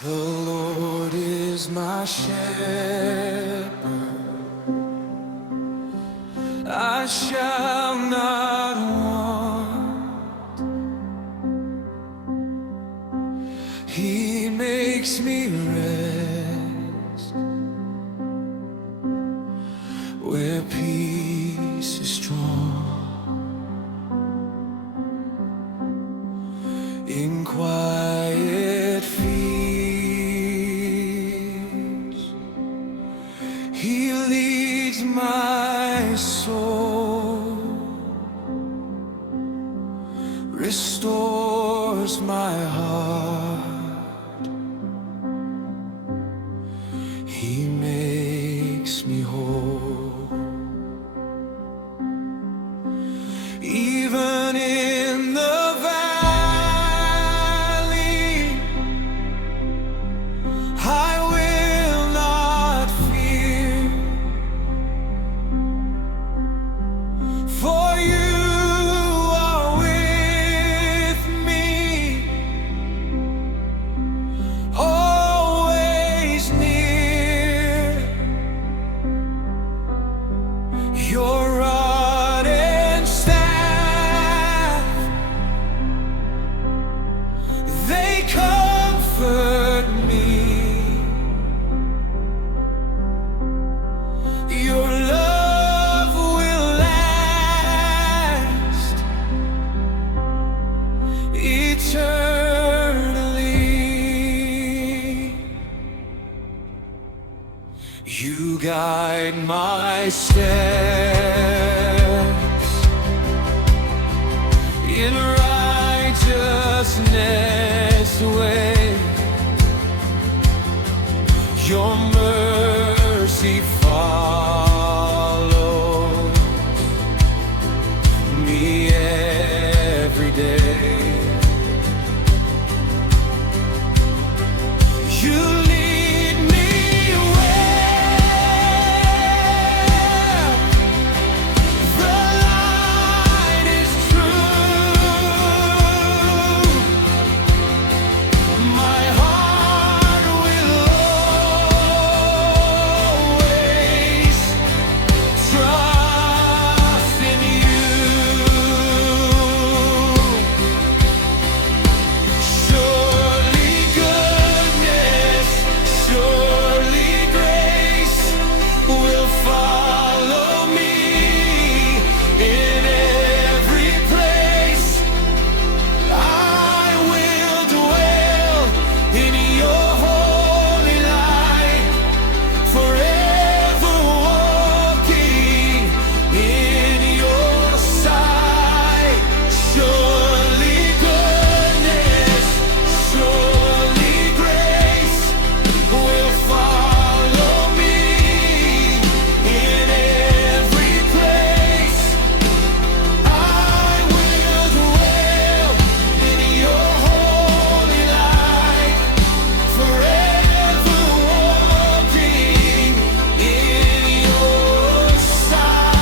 The Lord is my shepherd, I shall not want. He makes me rest where peace is strong. In quiet fields, He leads my soul, restores my heart. He makes me whole. Even in the valley, I will not fear, for you are with me, always near. Your rod and staff, they comfort me. Your love will last eternally. You guide my steps in righteousness way. Your mercy follows me every day. You lead me where the light is true. My heart will always trust in you. Surely goodness, surely grace will follow me in every place. I will dwell in your holy light, forever walking in your sight. Surely goodness, surely grace will follow me in every place. I will dwell in your holy light, forever walking in your sight.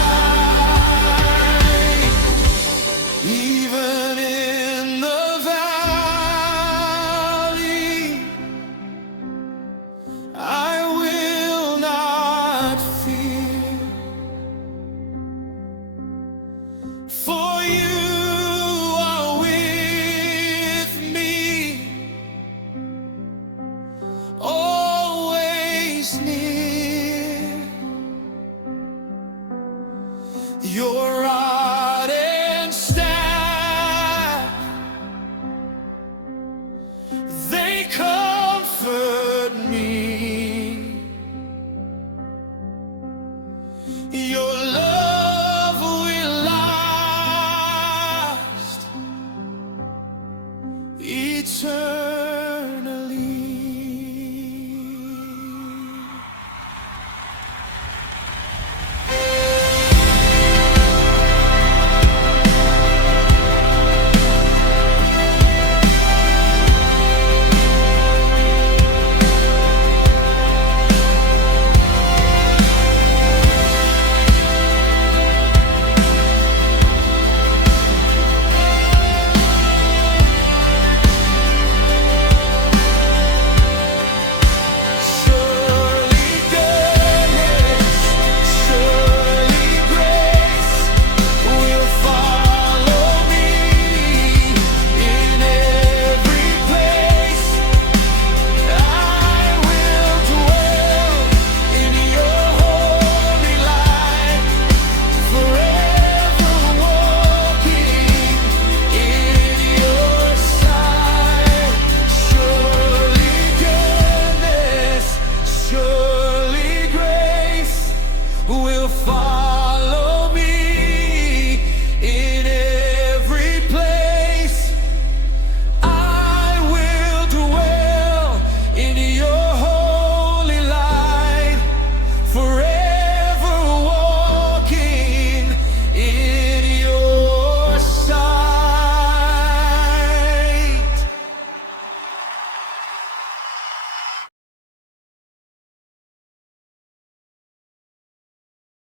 Even in the valley, I will not fear, for you are with me, always near. Your rod and staff, they comfort me. Your love will last eternally.